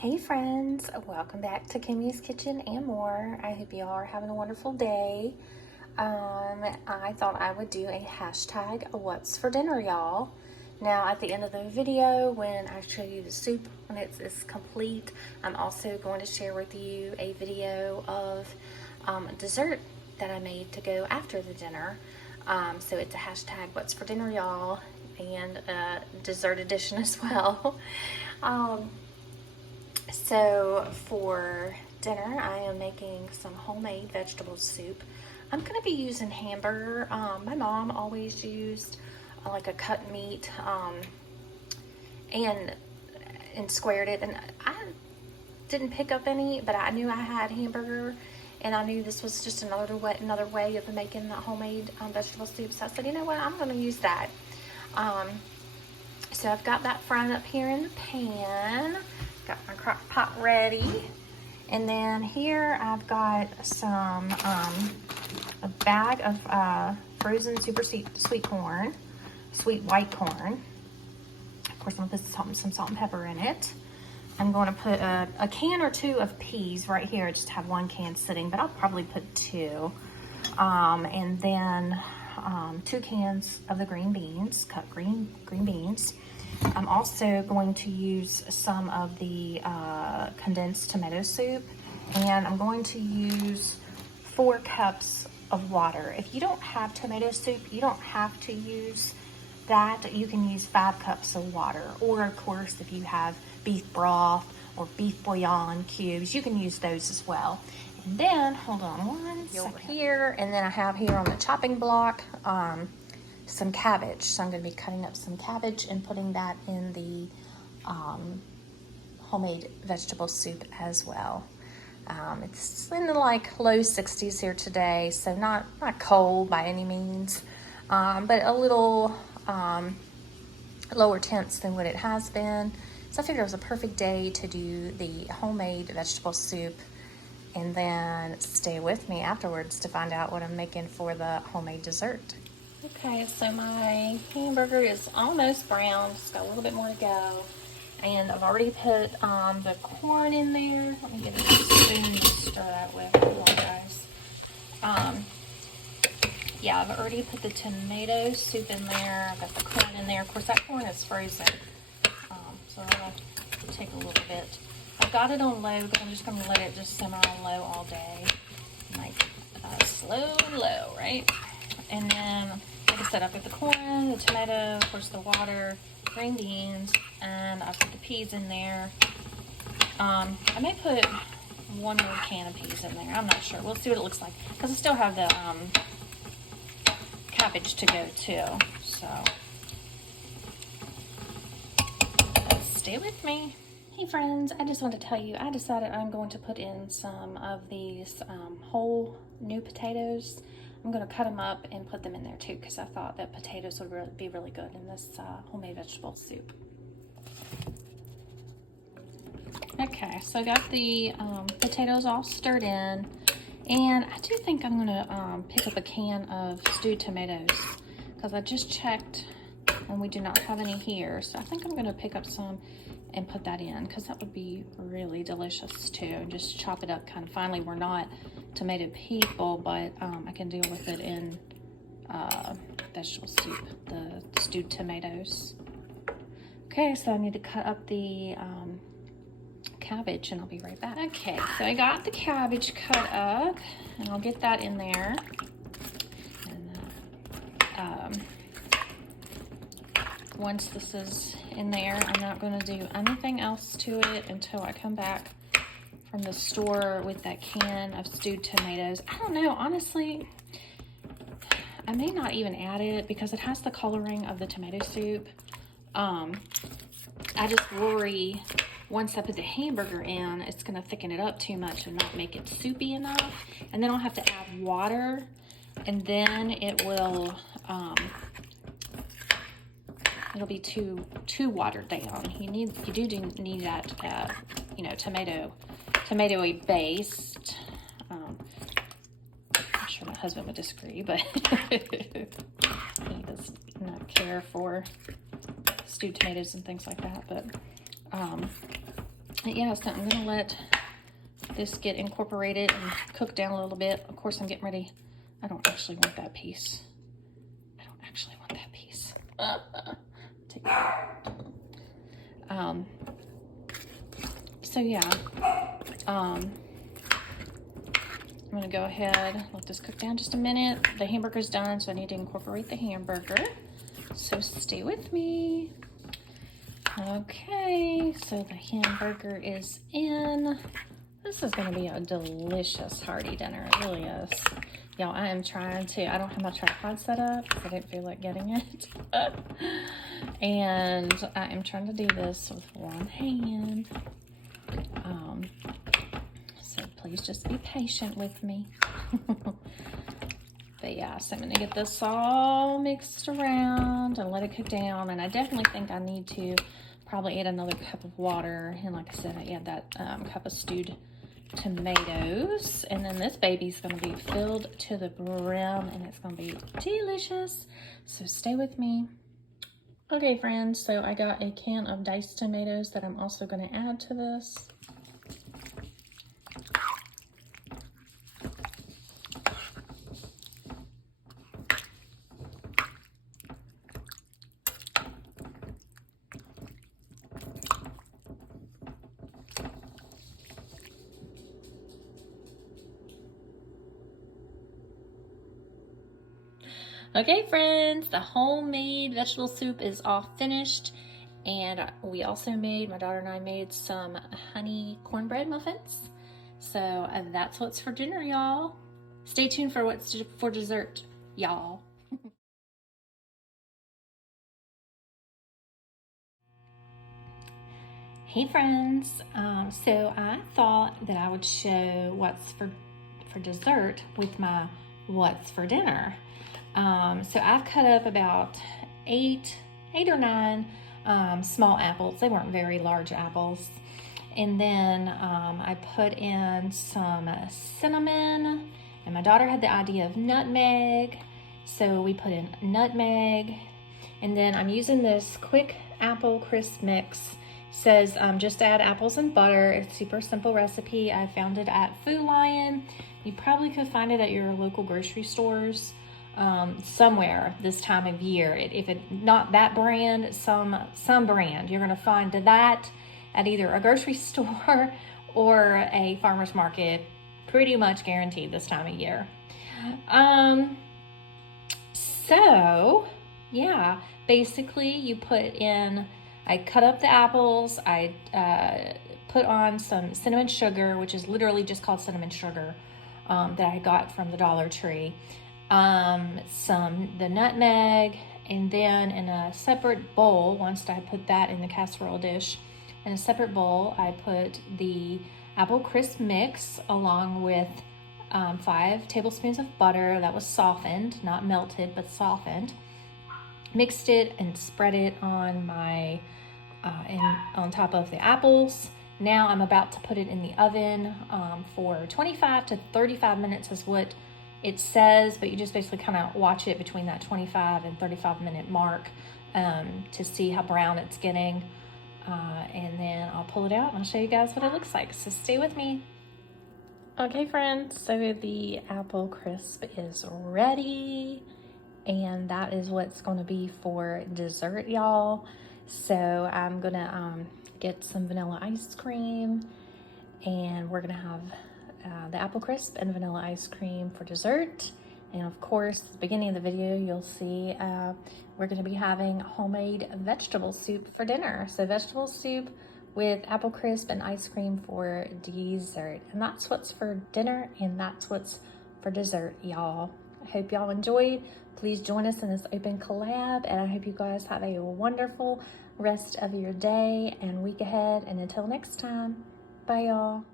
Hey friends, welcome back to Kimmy's Kitchen and More. I hope you all are having a wonderful day. I thought I would do a hashtag what's for dinner, y'all. Now at the end of the video, when I show you the soup when it's complete, I'm also going to share with you a video of dessert that I made to go after the dinner. So it's a hashtag what's for dinner, y'all, and a dessert edition as well. So for dinner, I am making some homemade vegetable soup. I'm going to be using hamburger. My mom always used like a cut meat and squared it. And I didn't pick up any, but I knew I had hamburger, and I knew this was just another way of making the homemade vegetable soup. So I said, you know what, I'm going to use that. So I've got that frying up here in the pan. Got my crock pot ready. And then here I've got some, a bag of frozen super sweet corn, sweet white corn. Of course, I'm gonna put some salt and pepper in it. I'm going to put a can or two of peas right here. I just have one can sitting, but I'll probably put two. And then 2 cans of the green beans, cut green beans. I'm also going to use some of the condensed tomato soup, and I'm going to use 4 cups of water. If you don't have tomato soup, you don't have to use that. You can use 5 cups of water, or of course, if you have beef broth or beef bouillon cubes, you can use those as well. And then, hold on one second. Over here, and then I have here on the chopping block some cabbage. So I'm going to be cutting up some cabbage and putting that in the homemade vegetable soup as well. It's in the like low 60s here today, so not cold by any means, but a little lower temps than what it has been. So I figured it was a perfect day to do the homemade vegetable soup, and then stay with me afterwards to find out what I'm making for the homemade dessert. Okay, so my hamburger is almost brown, just got a little bit more to go. And I've already put the corn in there. Let me get a spoon to stir that with. Hold on, guys. Yeah, I've already put the tomato soup in there. I've got the corn in there. Of course, that corn is frozen, so that'll take a little bit. I've got it on low, but I'm just going to let it just simmer on low all day. Like slow, low, right? And then, like I said, I've got the corn, the tomato, of course the water, green beans, and I've put the peas in there. I may put 1 more can of peas in there. I'm not sure. We'll see what it looks like, because I still have the cabbage to go too. So, stay with me. Hey friends, I just want to tell you, I decided I'm going to put in some of these whole new potatoes. I'm going to cut them up and put them in there too, because I thought that potatoes would be really good in this homemade vegetable soup. Okay, so I got the potatoes all stirred in, and I do think I'm going to pick up a can of stewed tomatoes, because I just checked and we do not have any here. So I think I'm going to pick up some and put that in, because that would be really delicious too. And just chop it up kind of finely. We're not tomato people, but I can deal with it in vegetable soup, the stewed tomatoes. Okay, so I need to cut up the cabbage, and I'll be right back. Okay, so I got the cabbage cut up, and I'll get that in there. And once this is in there, I'm not going to do anything else to it until I come back from the store with that can of stewed tomatoes. I don't know, honestly, I may not even add it, because it has the coloring of the tomato soup. I just worry once I put the hamburger in, it's going to thicken it up too much and not make it soupy enough. And then I'll have to add water, and then it will it'll be too watered down. You do need that tomatoey based. I'm sure my husband would disagree, but he does not care for stewed tomatoes and things like that. But But yeah, so I'm gonna let this get incorporated and cook down a little bit. Of course, I'm getting ready. I don't actually want that piece. I don't actually want that piece. Take that. So yeah, I'm gonna go ahead, let this cook down just a minute. The hamburger's done, so I need to incorporate the hamburger. So stay with me. Okay, so the hamburger is in. This is gonna be a delicious hearty dinner, it really is. Y'all, I am trying to, I don't have my tripod set up because I didn't feel like getting it. And I am trying to do this with one hand. So please just be patient with me. But yeah, so I'm gonna get this all mixed around and let it cook down. And I definitely think I need to probably add another cup of water. And like I said, I add that cup of stewed tomatoes. And then this baby's gonna be filled to the brim and it's gonna be delicious. So stay with me. Okay friends, so I got a can of diced tomatoes that I'm also gonna add to this. Okay friends, the homemade vegetable soup is all finished, and we also made, my daughter and I made some honey cornbread muffins. So that's what's for dinner, y'all. Stay tuned for what's for dessert, y'all. Hey friends, so I thought that I would show what's for dessert with my what's for dinner. So I've cut up about eight or nine small apples. They weren't very large apples. And then I put in some cinnamon, and my daughter had the idea of nutmeg. So we put in nutmeg, and then I'm using this quick apple crisp mix. It says just add apples and butter. It's a super simple recipe. I found it at Food Lion. You probably could find it at your local grocery stores somewhere this time of year. If it's not that brand, some brand. You're gonna find that at either a grocery store or a farmer's market, pretty much guaranteed this time of year. So yeah, basically you put in, I cut up the apples, I put on some cinnamon sugar, which is literally just called cinnamon sugar, that I got from the Dollar Tree, the nutmeg, and then in a separate bowl, once I put that in the casserole dish, in a separate bowl, I put the apple crisp mix along with 5 tablespoons of butter that was softened, not melted, but softened. Mixed it and spread it on my on top of the apples. Now I'm about to put it in the oven for 25 to 35 minutes is what it says, but you just basically kind of watch it between that 25 and 35 minute mark to see how brown it's getting. And then I'll pull it out and I'll show you guys what it looks like. So stay with me. Okay friends, so the apple crisp is ready, and that is what's going to be for dessert, y'all. So I'm gonna get some vanilla ice cream, and we're gonna have the apple crisp and vanilla ice cream for dessert. And of course, at the beginning of the video, you'll see we're gonna be having homemade vegetable soup for dinner. So vegetable soup with apple crisp and ice cream for dessert. And that's what's for dinner, and that's what's for dessert, y'all. I hope y'all enjoyed. Please join us in this open collab, and I hope you guys have a wonderful rest of your day and week ahead. And until next time, bye y'all.